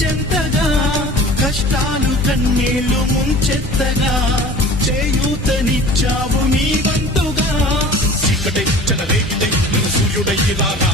చెంతగా కష్టాలు కన్నీళ్లు ముంచెత్తగా చేయూతనిచ్చావు నీ వంతుగా చీకటి చెలరేగితే సూర్యుడయ్యి రారా